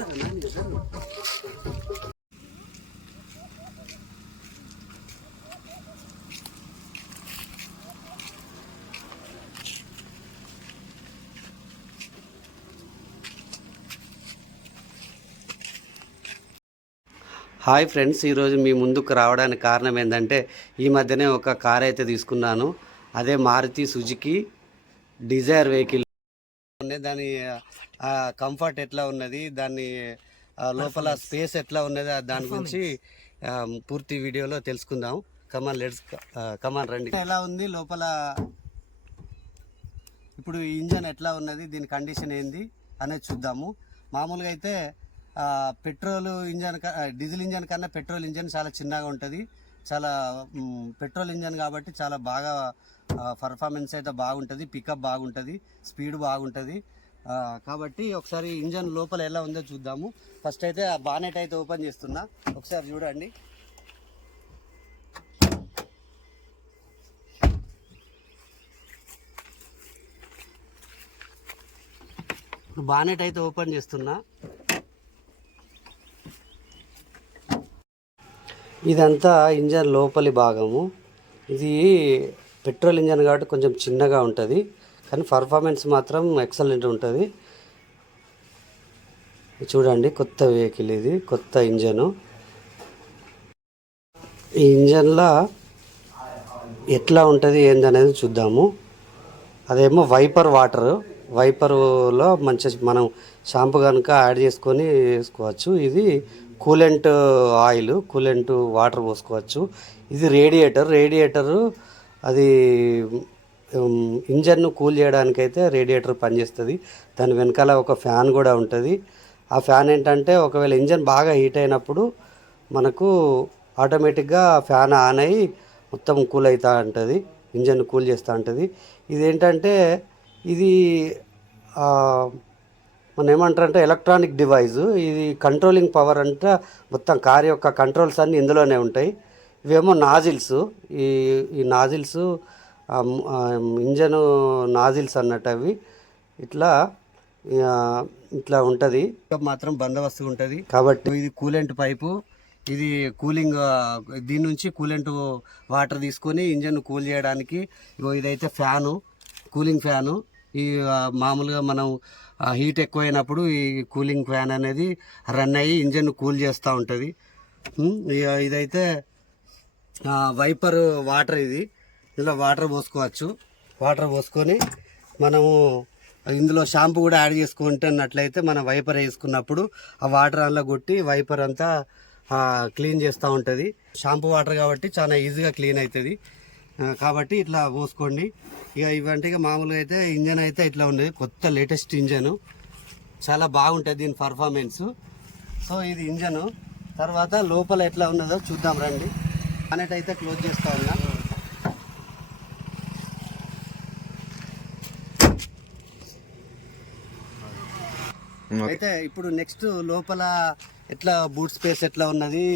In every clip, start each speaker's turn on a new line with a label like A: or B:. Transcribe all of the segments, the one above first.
A: Hi friends ఈరోజు మీ ముందుకు రావడానికి కారణం ఏంటంటే ఈ మధ్యనే ఒక కార్ అయితే తీసుకున్నాను. అదే మారుతి సుజుకి డిజైర్ వెహికల్. ఉన్నది. దాని కంఫర్ట్ ఎట్లా ఉన్నది దాని ఆ, లోపల స్పేస్ ఎట్లా ఉన్నది దాని గురించి పూర్తి వీడియోలో తెలుసుకుందాం. కమాన్ లెట్స్ కమాన్ రండి. ఎలా ఉంది లోపల ఇప్పుడు ఇంజన్ ఎట్లా ఉన్నది దీని కండిషన్ ఏంది అనేది చూద్దాము. మామూలుగా అయితే పెట్రోల్ ఇంజన్ డీజిల్ ఇంజన్ కన్నా పెట్రోల్ ఇంజన్ చాలా చిన్నగా ఉంటుంది. చాలా పెట్రోల్ ఇంజన్ కాబట్టి చాలా బాగా పర్ఫార్మెన్స్ అయితే బాగుంటుంది పికప్ బాగుంటుంది స్పీడ్ బాగుంటుంది. కాబట్టి ఒకసారి ఇంజన్ లోపల ఎలా ఉందో చూద్దాము. ఫస్ట్ అయితే ఆ బానెట్ అయితే ఓపెన్ చేస్తున్నా. ఒకసారి చూడండి. ఇప్పుడు బానెట్ అయితే ఓపెన్ చేస్తున్నా. ఇదంతా ఇంజన్ లోపలి భాగము. ఇది పెట్రోల్ ఇంజన్ కాబట్టి కొంచెం చిన్నగా ఉంటుంది కానీ పర్ఫార్మెన్స్ మాత్రం ఎక్సలెంట్ ఉంటుంది. చూడండి కొత్త వెహికల్ ఇది కొత్త ఇంజను. ఈ ఇంజన్లో ఎట్లా ఉంటుంది ఏందనేది చూద్దాము. అదేమో వైపర్ వాటర్ వైపర్లో మంచి మనం షాంపూ కనుక యాడ్ చేసుకొని వేసుకోవచ్చు. ఇది కూలెంట్ ఆయిల్ కూలెంట్ వాటర్ పోసుకోవచ్చు. ఇది రేడియేటర్ రేడియేటరు అది ఇంజన్ను కూల్ చేయడానికైతే రేడియేటర్ పనిచేస్తుంది. దాని వెనకాల ఒక ఫ్యాన్ కూడా ఉంటుంది. ఆ ఫ్యాన్ ఏంటంటే ఒకవేళ ఇంజన్ బాగా హీట్ అయినప్పుడు మనకు ఆటోమేటిక్గా ఫ్యాన్ ఆన్ అయ్యి మొత్తం కూల్ అవుతూ ఉంటుంది. ఇంజన్ కూల్ చేస్తూ ఉంటుంది. ఇదేంటంటే ఇది మనం ఏమంటారంటే ఎలక్ట్రానిక్ డివైస్ ఇది కంట్రోలింగ్ పవర్ అంటే మొత్తం కార్ యొక్క కంట్రోల్స్ అన్నీ ఇందులోనే ఉంటాయి. ఇవేమో నాజిల్స్. ఈ ఈ నాజిల్స్ ఇంజను నాజిల్స్ అన్నట్టు అవి ఇట్లా ఇట్లా ఉంటుంది. మాత్రం బందోబస్తు ఉంటుంది. కాబట్టి ఇది కూలెంట్ పైపు. ఇది కూలింగ్ దీని నుంచి కూలెంట్ వాటర్ తీసుకొని ఇంజన్ కూల్ చేయడానికి ఇగో ఇదైతే ఫ్యాను కూలింగ్ ఫ్యాను. ఈ మామూలుగా మనం హీట్ ఎక్కువైనప్పుడు ఈ కూలింగ్ ఫ్యాన్ అనేది రన్ అయ్యి ఇంజన్ కూల్ చేస్తూ ఉంటుంది. ఇదైతే వైపర్ వాటర్ ఇది. ఇందులో వాటర్ పోసుకోవచ్చు. వాటర్ పోసుకొని మనము ఇందులో షాంపూ కూడా యాడ్ చేసుకుంటున్నట్లయితే మనం వైపర్ వేసుకున్నప్పుడు ఆ వాటర్ అందులో కొట్టి వైపర్ అంతా క్లీన్ చేస్తూ ఉంటుంది. షాంపూ వాటర్ కాబట్టి చాలా ఈజీగా క్లీన్ అవుతుంది కాబట్టి ఇట్లా పోసుకోండి. ఇక ఇవంటే ఇక మామూలుగా అయితే ఇంజన్ అయితే ఇట్లా ఉండేది కొత్త లేటెస్ట్ ఇంజను. చాలా బాగుంటుంది దీని పర్ఫార్మెన్స్. సో ఇది ఇంజను. తర్వాత లోపల ఎట్లా ఉన్నదో చూద్దాం రండి. అనేట్ అయితే క్లోజ్ చేస్తా ఉన్నా. అయితే ఇప్పుడు నెక్స్ట్ లోపల ఎట్లా బూట్ స్పేస్ ఎట్లా ఉన్నది?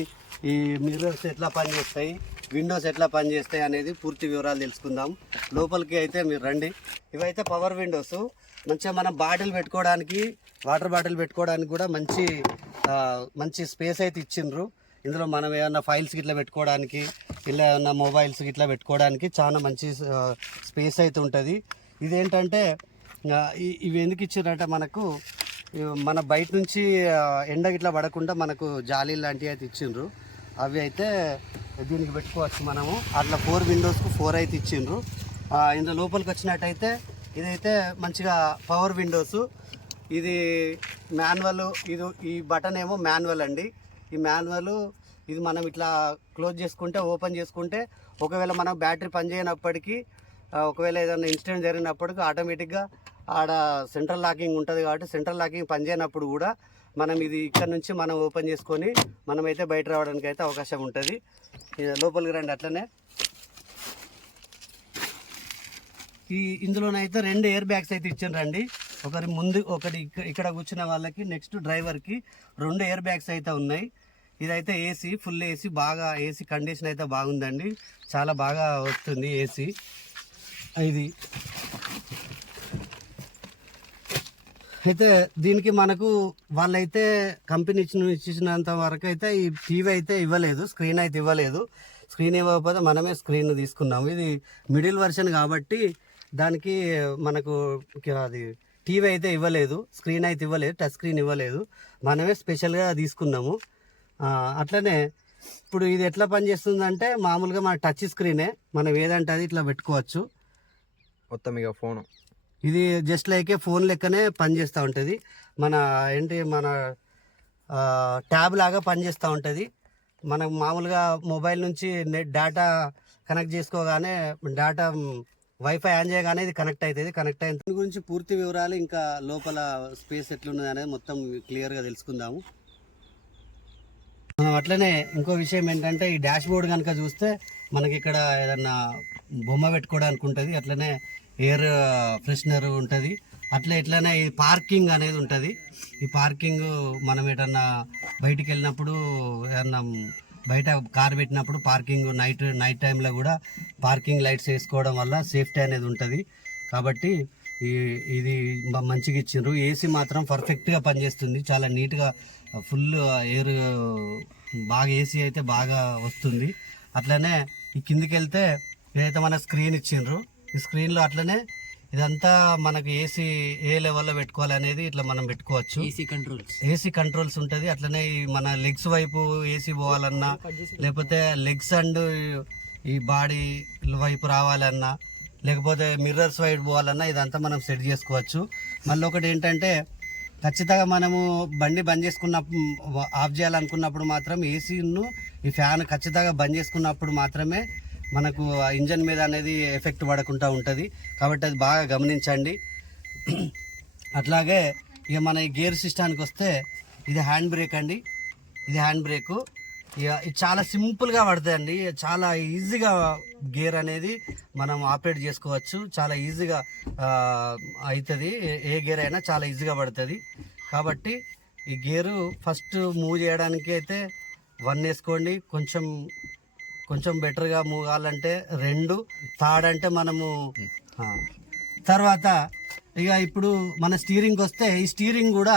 A: ఈ మిర్రర్స్ ఎట్లా పనిచేస్తాయి? విండోస్ ఎట్లా పనిచేస్తాయి అనేది పూర్తి వివరాలు తెలుసుకుందాం. లోపలికి అయితే మీరు రండి. ఇవైతే పవర్ విండోస్ మంచిగా మనం బాటిల్ పెట్టుకోవడానికి వాటర్ బాటిల్ పెట్టుకోవడానికి కూడా మంచి మంచి స్పేస్ అయితే ఇచ్చిండ్రు. ఇందులో మనం ఏమన్నా ఫైల్స్ గిట్లా పెట్టుకోవడానికి ఇలా ఏమన్నా మొబైల్స్ గిట్లా పెట్టుకోవడానికి చాలా మంచి స్పేస్ అయితే ఉంటుంది. ఇదేంటంటే ఇవి ఎందుకు ఇచ్చారంటే మనకు మన బయట నుంచి ఎండ గిట్లా పడకుండా మనకు జాలీ లాంటివి అయితే ఇచ్చిండ్రు. అవి అయితే దీనికి పెట్టుకోవచ్చు మనము. అట్లా ఫోర్ విండోస్కు ఫోర్ అయితే ఇచ్చిండ్రు. ఇందులో లోపలికి వచ్చినట్టయితే ఇదైతే మంచిగా పవర్ విండోస్ ఇది మాన్యువల్ ఇది ఈ బటన్ ఏమో మాన్యువల్ అండి. ఈ మాన్యువల్ ఇది మనం ఇట్లా క్లోజ్ చేసుకుంటే ఓపెన్ చేసుకుంటే ఒకవేళ మనం బ్యాటరీ పనిచేయనప్పటికీ ఒకవేళ ఏదైనా ఇన్సిడెంట్ జరిగినప్పటికీ ఆటోమేటిక్గా ఆడ సెంట్రల్ లాకింగ్ ఉంటుంది కాబట్టి సెంట్రల్ లాకింగ్ పనిచేయనప్పుడు కూడా మనం ఇది ఇక్కడ నుంచి మనం ఓపెన్ చేసుకొని మనమైతే బయట రావడానికి అయితే అవకాశం ఉంటుంది. ఇది లోపలికి రండి అట్లనే. ఈ ఇందులోనైతే రెండు ఎయిర్ బ్యాగ్స్ అయితే ఇచ్చిండ్రండి ఒకరి ముందు ఒకటి ఇక్కడ కూర్చున్న వాళ్ళకి నెక్స్ట్ డ్రైవర్కి రెండు ఎయిర్ బ్యాగ్స్ అయితే ఉన్నాయి. ఇదైతే ఏసీ ఫుల్ ఏసీ బాగా ఏసీ కండిషన్ అయితే బాగుందండి. చాలా బాగా వస్తుంది ఏసీ ఇది. అయితే దీనికి మనకు వాళ్ళైతే కంపెనీ ఇచ్చిన ఇచ్చినంత వరకు అయితే ఈ టీవీ అయితే ఇవ్వలేదు. స్క్రీన్ అయితే ఇవ్వలేదు. స్క్రీన్ ఇవ్వకపోతే మనమే స్క్రీన్ తీసుకున్నాము. ఇది మిడిల్ వర్షన్ కాబట్టి దానికి మనకు అది టీవీ అయితే ఇవ్వలేదు. స్క్రీన్ అయితే ఇవ్వలేదు. టచ్ స్క్రీన్ ఇవ్వలేదు. మనమే స్పెషల్గా తీసుకున్నాము. అట్లనే ఇప్పుడు ఇది ఎట్లా పనిచేస్తుందంటే మామూలుగా మన టచ్ స్క్రీనే మనం ఏదంటే అది ఇట్లా పెట్టుకోవచ్చు.
B: మొత్తం ఇక ఫోను.
A: ఇది జస్ట్ లైక్ ఫోన్ లెక్కనే పనిచేస్తూ ఉంటుంది. మన ఏంటి మన ట్యాబ్ లాగా పనిచేస్తూ ఉంటుంది. మనం మామూలుగా మొబైల్ నుంచి నెట్ డేటా కనెక్ట్ చేసుకోగానే డేటా వైఫై ఆన్ చేయగానే ఇది కనెక్ట్ అవుతుంది కనెక్ట్ అయిన దాని గురించి పూర్తి వివరాలు ఇంకా లోపల స్పేస్ ఎట్లున్నది అనేది మొత్తం క్లియర్గా తెలుసుకుందాము. మనం అట్లనే ఇంకో విషయం ఏంటంటే ఈ డాష్ బోర్డ్ కనుక చూస్తే మనకి ఇక్కడ ఏదన్నా బొమ్మ పెట్టుకోవడానికి ఉంటుంది అట్లనే ఎయిర్ ఫ్రెషనర్ ఉంటుంది అట్లా ఇట్లనే ఈ పార్కింగ్ అనేది ఉంటుంది. ఈ పార్కింగ్ మనం ఏదన్నా బయటికి వెళ్ళినప్పుడు ఏదన్నా బయట కార్ పెట్టినప్పుడు పార్కింగ్ నైట్ నైట్ టైంలో కూడా పార్కింగ్ లైట్స్ వేసుకోవడం వల్ల సేఫ్టీ అనేది ఉంటుంది. కాబట్టి ఈ ఇది మంచిగా ఇచ్చిండ్రు. ఏసీ మాత్రం పర్ఫెక్ట్గా పనిచేస్తుంది. చాలా నీట్గా ఫుల్ ఎయిర్ బాగా ఏసీ అయితే బాగా వస్తుంది. అట్లనే ఈ కిందికి వెళ్తే ఏదైతే మన స్క్రీన్ ఇచ్చిండ్రు ఈ స్క్రీన్లో అట్లనే ఇదంతా మనకు ఏసీ ఏ లెవెల్లో పెట్టుకోవాలనేది ఇట్లా మనం పెట్టుకోవచ్చు.
C: ఏసీ కంట్రోల్స్
A: ఏసీ కంట్రోల్స్ ఉంటుంది. అట్లనే ఈ మన లెగ్స్ వైపు ఏసీ పోవాలన్నా లేకపోతే లెగ్స్ అండ్ ఈ బాడీ వైపు రావాలన్నా లేకపోతే మిర్రర్స్ వైపు పోవాలన్నా ఇదంతా మనం సెట్ చేసుకోవచ్చు. మళ్ళీ ఒకటి ఏంటంటే ఖచ్చితంగా మనము బండి బంద్ చేసుకున్నప్పుడు ఆఫ్ చేయాలనుకున్నప్పుడు మాత్రం ఏసీను ఈ ఫ్యాన్ ఖచ్చితంగా బంద్ చేసుకున్నప్పుడు మాత్రమే మనకు ఇంజన్ మీద అనేది ఎఫెక్ట్ పడకుండా ఉంటుంది. కాబట్టి అది బాగా గమనించండి. అట్లాగే ఇక మన ఈ గేర్ సిస్టానికి వస్తే ఇది హ్యాండ్ బ్రేక్ అండి. ఇది హ్యాండ్ బ్రేకు. ఇక చాలా సింపుల్గా పడతాయండి. చాలా ఈజీగా గేర్ అనేది మనం ఆపరేట్ చేసుకోవచ్చు. చాలా ఈజీగా అవుతుంది ఏ గేర్ అయినా చాలా ఈజీగా పడుతుంది. కాబట్టి ఈ గేరు ఫస్ట్ మూవ్ చేయడానికి అయితే వన్ వేసుకోండి. కొంచెం కొంచెం బెటర్గా మూవ్ కావాలంటే రెండు. థర్డ్ అంటే మనము తర్వాత ఇక ఇప్పుడు మన స్టీరింగ్ వస్తే ఈ స్టీరింగ్ కూడా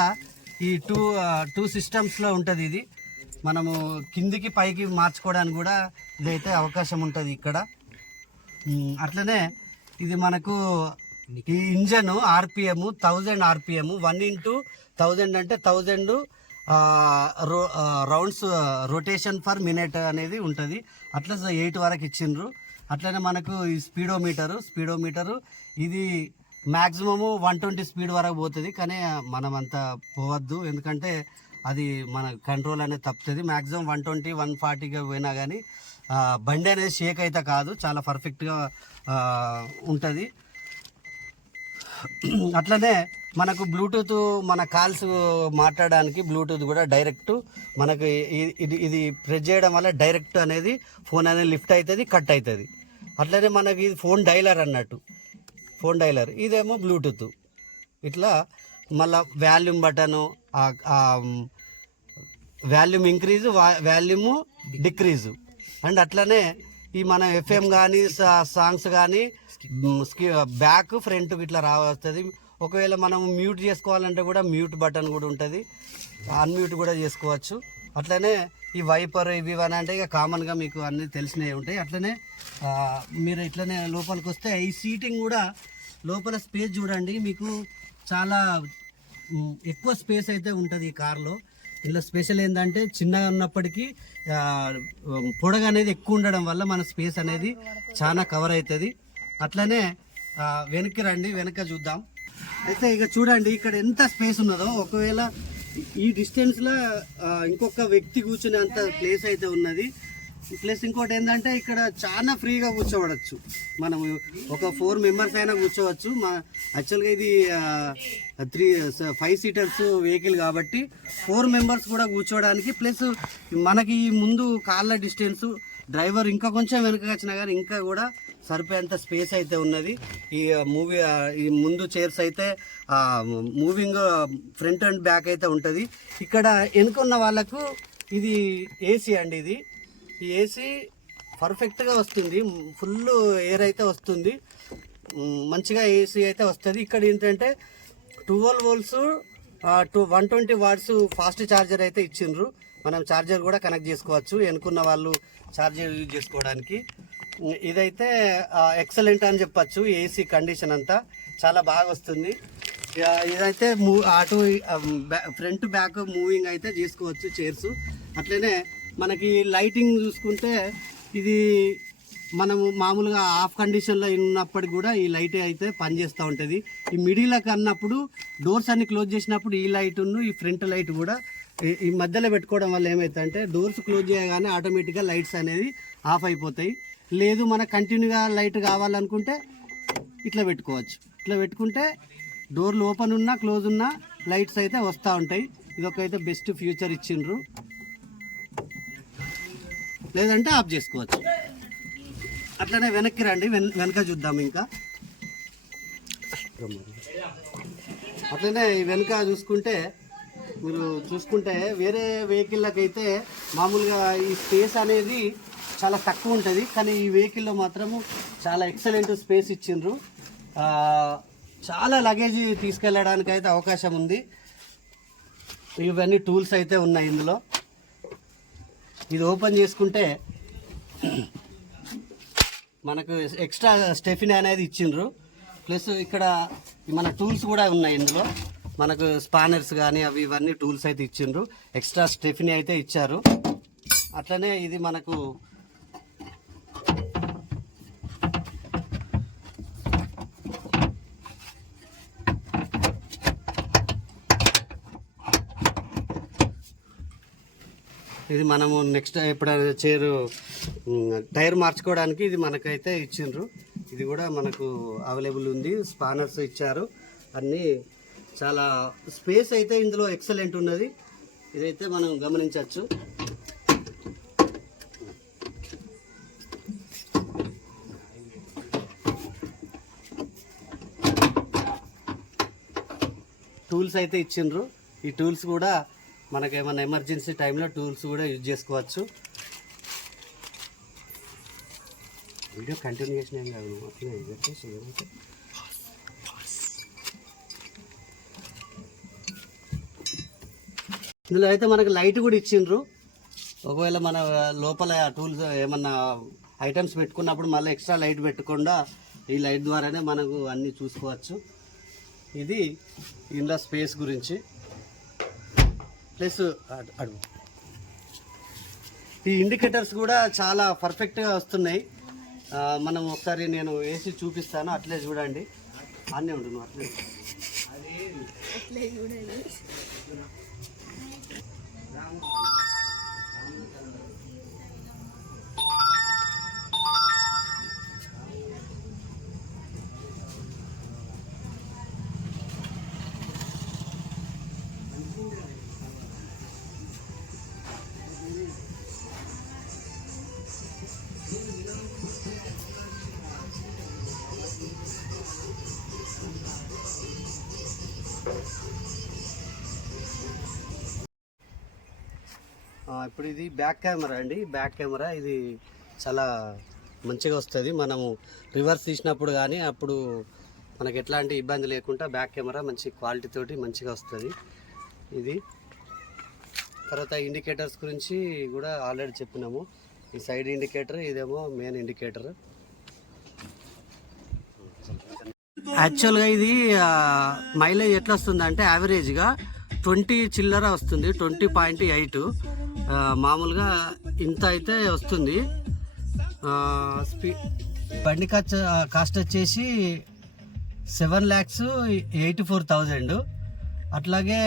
A: ఈ టూ టూ సిస్టమ్స్లో ఉంటుంది ఇది. మనము కిందికి పైకి మార్చుకోవడానికి కూడా ఇదైతే అవకాశం ఉంటుంది ఇక్కడ. అట్లనే ఇది మనకు ఈ engine RPM thousand RPM one into thousand అంటే thousand rounds rotation for minute అనేది ఉంటుంది. అట్లా ఎయిట్ వరకు ఇచ్చిండ్రు. అట్లనే మనకు ఈ స్పీడోమీటరు స్పీడోమీటరు ఇది మ్యాక్సిమము వన్ ట్వంటీ స్పీడ్ వరకు పోతుంది. కానీ మనం అంత పోవద్దు. ఎందుకంటే అది మన కంట్రోల్ అనేది తప్పుతుంది. మ్యాక్సిమం వన్ ట్వంటీ వన్ ఫార్టీగా పోయినా కానీ బండి అనేది షేక్ అయితే కాదు. చాలా పర్ఫెక్ట్గా ఉంటుంది. అట్లనే మనకు బ్లూటూత్ మన కాల్స్ మాట్లాడడానికి బ్లూటూత్ కూడా డైరెక్ట్ మనకు ఇది ఇది ప్రెస్ చేయడం వల్ల డైరెక్ట్ అనేది ఫోన్ అనేది లిఫ్ట్ అవుతుంది కట్ అవుతుంది అట్లనే మనకి ఇది ఫోన్ డైలర్ అన్నట్టు. ఫోన్ డైలర్ ఇదేమో బ్లూటూత్ ఇట్లా మళ్ళా volume button volume increase volume decrease. And అట్లనే ఈ మన ఎఫ్ఎం కానీ సాంగ్స్ కానీ బ్యాక్ ఫ్రంట్ ఇట్లా రావస్తుంది. ఒకవేళ మనం మ్యూట్ చేసుకోవాలంటే కూడా మ్యూట్ బటన్ కూడా ఉంటుంది. అన్మ్యూట్ కూడా చేసుకోవచ్చు. అట్లనే ఈ వైపర్ ఇవి అని అంటే ఇక కామన్గా మీకు అన్నీ తెలిసినవి ఉంటాయి. అట్లనే మీరు ఇట్లనే లోపలికి వస్తే ఈ సీటింగ్ కూడా లోపల స్పేస్ చూడండి. మీకు చాలా ఎక్కువ స్పేస్ అయితే ఉంటుంది ఈ కార్లో. ఇందులో స్పెషల్ ఏంటంటే చిన్నగా ఉన్నప్పటికీ పొడగ అనేది ఎక్కువ ఉండడం వల్ల మన స్పేస్ అనేది చాలా కవర్ అవుతుంది అట్లనే వెనక్కి రండి వెనక చూద్దాం. అయితే ఇక చూడండి ఇక్కడ ఎంత స్పేస్ ఉన్నదో. ఒకవేళ ఈ డిస్టెన్స్లో ఇంకొక వ్యక్తి కూర్చునే అంత ప్లేస్ అయితే ఉన్నది. ప్లస్ ఇంకోటి ఏంటంటే ఇక్కడ చాలా ఫ్రీగా కూర్చోబడచ్చు. మనం ఒక ఫోర్ మెంబర్స్ అయినా కూర్చోవచ్చు. మా యాక్చువల్గా ఇది త్రీ ఫైవ్ సీటర్స్ వెహికల్ కాబట్టి ఫోర్ మెంబర్స్ కూడా కూర్చోవడానికి ప్లస్ మనకి ఈ ముందు కాళ్ళ డిస్టెన్స్ డ్రైవర్ ఇంకా కొంచెం వెనక వచ్చినా కానీ ఇంకా కూడా సరిపోయేంత స్పేస్ అయితే ఉన్నది. ఈ మూవీ ఈ ముందు చైర్స్ అయితే మూవింగ్ ఫ్రంట్ అండ్ బ్యాక్ అయితే ఉంటుంది. ఇక్కడ వెనుకున్న వాళ్ళకు ఇది ఏసీ అండి ఇది. ఈ ఏసీ పర్ఫెక్ట్గా వస్తుంది. ఫుల్ ఎయిర్ అయితే వస్తుంది. మంచిగా ఏసీ అయితే వస్తుంది. ఇక్కడ ఏంటంటే twelve volts two one twenty watts fast charger అయితే ఇచ్చిండ్రు. మనం ఛార్జర్ కూడా కనెక్ట్ చేసుకోవచ్చు. ఎనుకున్న వాళ్ళు ఛార్జర్ యూజ్ చేసుకోవడానికి. ఇదైతే ఎక్సలెంట్ అని చెప్పచ్చు. ఏసీ కండిషన్ అంతా చాలా బాగా వస్తుంది. ఇదైతే మూ అటు ఫ్రంట్ బ్యాక్ మూవింగ్ అయితే చేసుకోవచ్చు చైర్స్. అట్లనే మనకి లైటింగ్ చూసుకుంటే ఇది మనము మామూలుగా ఆఫ్ కండిషన్లో ఉన్నప్పటికి కూడా ఈ లైట్ అయితే పనిచేస్తూ ఉంటుంది. ఈ మిడిల్కి అన్నప్పుడు డోర్స్ అన్ని క్లోజ్ చేసినప్పుడు ఈ లైట్ను ఈ ఫ్రంట్ లైట్ కూడా ఈ- మధ్యలో పెట్టుకోవడం వల్ల ఏమవుతుందంటే డోర్స్ క్లోజ్ చేయగానే ఆటోమేటిక్గా లైట్స్ అనేది ఆఫ్ అయిపోతాయి. లేదు మన కంటిన్యూగా లైట్ కావాలనుకుంటే ఇట్లా పెట్టుకోవచ్చు. ఇట్లా పెట్టుకుంటే డోర్లు ఓపెన్ ఉన్నా క్లోజ్ ఉన్నా లైట్స్ అయితే వస్తూ ఉంటాయి. ఇదొక అయితే బెస్ట్ ఫ్యూచర్ ఇచ్చిండ్రు. లేదంటే ఆఫ్ చేసుకోవచ్చు. అట్లనే వెనక్కి రండి వెన్ వెనక చూద్దాం ఇంకా. అట్లనే ఈ వెనక చూసుకుంటే మీరు చూసుకుంటే వేరే వెహికల్లకి అయితే మామూలుగా ఈ స్పేస్ అనేది చాలా తక్కువ ఉంటుంది కానీ ఈ వెహికల్లో మాత్రము చాలా ఎక్సలెంట్ స్పేస్ ఇచ్చిండ్రు. చాలా లగేజ్ తీసుకెళ్ళడానికి అయితే అవకాశం ఉంది. ఇవన్నీ టూల్స్ అయితే ఉన్నాయి ఇందులో. ఇది ఓపెన్ చేసుకుంటే మనకు ఎక్స్ట్రా స్టెఫిన్ అనేది ఇచ్చిండ్రు. ప్లస్ ఇక్కడ మన టూల్స్ కూడా ఉన్నాయి ఇందులో. మనకు స్పానర్స్ కానీ అవి ఇవన్నీ టూల్స్ అయితే ఇచ్చిండ్రు. ఎక్స్ట్రా స్టెఫిన్ అయితే ఇచ్చారు. అట్లనే ఇది మనకు ఇది మనము నెక్స్ట్ ఎప్పుడైనా చేరు టైర్ మార్చుకోవడానికి ఇది మనకైతే ఇచ్చిండ్రు. ఇది కూడా మనకు అవైలబుల్ ఉంది. స్పానర్స్ ఇచ్చారు. అన్నీ చాలా స్పేస్ అయితే ఇందులో ఎక్సలెంట్ ఉన్నది. ఇదైతే మనం గమనించవచ్చు. టూల్స్ అయితే ఇచ్చిండ్రు. ఈ టూల్స్ కూడా మనకి ఏమైనా ఎమర్జెన్సీ టైంలో టూల్స్ కూడా యూజ్ చేసుకోవచ్చు. వీడియో కంటిన్యూషన్ ఏం కాదు ఇందులో అయితే మనకు లైట్ కూడా ఇచ్చిండ్రు. ఒకవేళ మన లోపల టూల్స్ ఏమన్నా ఐటమ్స్ పెట్టుకున్నప్పుడు మళ్ళీ ఎక్స్ట్రా లైట్ పెట్టకుండా ఈ లైట్ ద్వారానే మనకు అన్నీ చూసుకోవచ్చు. ఇది ఇందులో స్పేస్ గురించి. ప్లస్ అడుగు. ఈ ఇండికేటర్స్ కూడా చాలా పర్ఫెక్ట్గా వస్తున్నాయి. మనం ఒకసారి నేను వేసి చూపిస్తాను అట్లే చూడండి. అన్నీ ఉండు అట్లే. ఇప్పుడు ఇది బ్యాక్ కెమెరా అండి. బ్యాక్ కెమెరా ఇది చాలా మంచిగా వస్తుంది. మనము రివర్స్ తీసినప్పుడు కానీ అప్పుడు మనకి ఎట్లాంటి ఇబ్బంది లేకుండా బ్యాక్ కెమెరా మంచి క్వాలిటీ తోటి మంచిగా వస్తుంది. ఇది తర్వాత ఇండికేటర్స్ గురించి కూడా ఆల్రెడీ చెప్పినాము. ఈ సైడ్ ఇండికేటర్ ఇదేమో మెయిన్ ఇండికేటర్. యాక్చువల్గా ఇది మైలేజ్ ఎట్లా వస్తుంది అంటే యావరేజ్గా ట్వంటీ చిల్లర వస్తుంది ట్వంటీ పాయింట్ ఎయిట్. మామూలుగా ఇంత అయితే వస్తుంది. స్పీ బండి ఖర్చు కాస్ట్ వచ్చేసి seven lakhs eighty four thousand అట్లాగే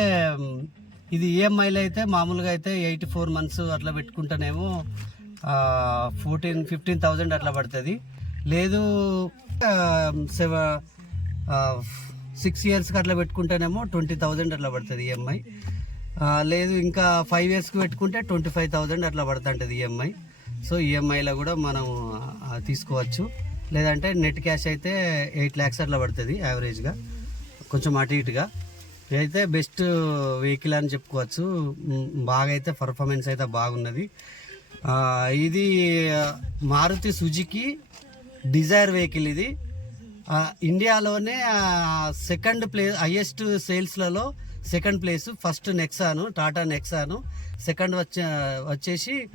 A: ఇది ఈఎంఐలో అయితే మామూలుగా అయితే ఎయిటీ ఫోర్ మంత్స్ అట్లా పెట్టుకుంటేనేమో ఫోర్టీన్ ఫిఫ్టీన్ థౌజండ్ అట్లా పడుతుంది. లేదు సెవెన్ సిక్స్ ఇయర్స్కి అట్లా పెట్టుకుంటేనేమో ట్వంటీ థౌజండ్ అట్లా పడుతుంది ఈఎంఐ లేదు ఇంకా ఫైవ్ ఇయర్స్కి పెట్టుకుంటే ట్వంటీ ఫైవ్ థౌజండ్ అట్లా పడుతుంటుంది ఈఎంఐ సో ఈఎంఐలో కూడా మనం తీసుకోవచ్చు. లేదంటే నెట్ క్యాష్ అయితే ఎయిట్ ల్యాక్స్ అట్లా పడుతుంది యావరేజ్గా కొంచెం అటు ఇటుగా. ఇదైతే బెస్ట్ వెహికల్ అని చెప్పుకోవచ్చు. బాగా అయితే పర్ఫార్మెన్స్ అయితే బాగున్నది. ఇది మారుతి సుజుకి డిజైర్ వెహికల్ ఇది. ఇండియాలోనే second play highest సేల్స్లలో second place first Nexon Tata Nexon. Second వచ్చే వచ్చేసి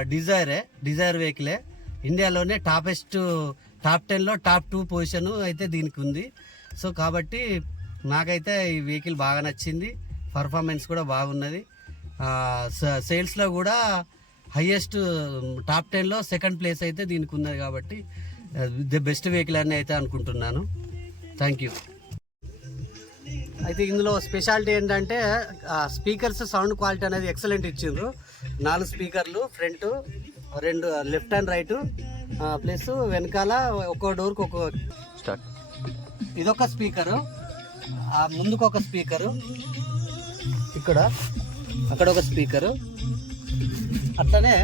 A: డిజైరే డిజైర్ వెహికలే. ఇండియాలోనే టాపెస్ట్ టాప్ టెన్లో టాప్ టూ పొజిషన్ అయితే దీనికి ఉంది. సో కాబట్టి నాకైతే ఈ వెహికల్ బాగా నచ్చింది. పర్ఫార్మెన్స్ కూడా బాగున్నది. స- సేల్స్లో కూడా హైయెస్ట్ టాప్ టెన్లో సెకండ్ ప్లేస్ అయితే దీనికి ఉన్నది కాబట్టి ది బెస్ట్ వెహికల్ అని అయితే అనుకుంటున్నాను. Thank you. అయితే ఇందులో స్పెషాలిటీ ఏంటంటే స్పీకర్స్ సౌండ్ క్వాలిటీ అనేది ఎక్సలెంట్ ఇచ్చిండ్రు. నాలుగు స్పీకర్లు ఫ్రంట్ రెండు లెఫ్ట్ అండ్ రైట్ ప్లస్ వెనకాల ఒక్కో డోర్కి ఒక్కో
B: స్టార్ట్.
A: ఇదొక స్పీకరు ముందుకు ఒక స్పీకరు ఇక్కడ అక్కడ ఒక స్పీకరు. అట్లనే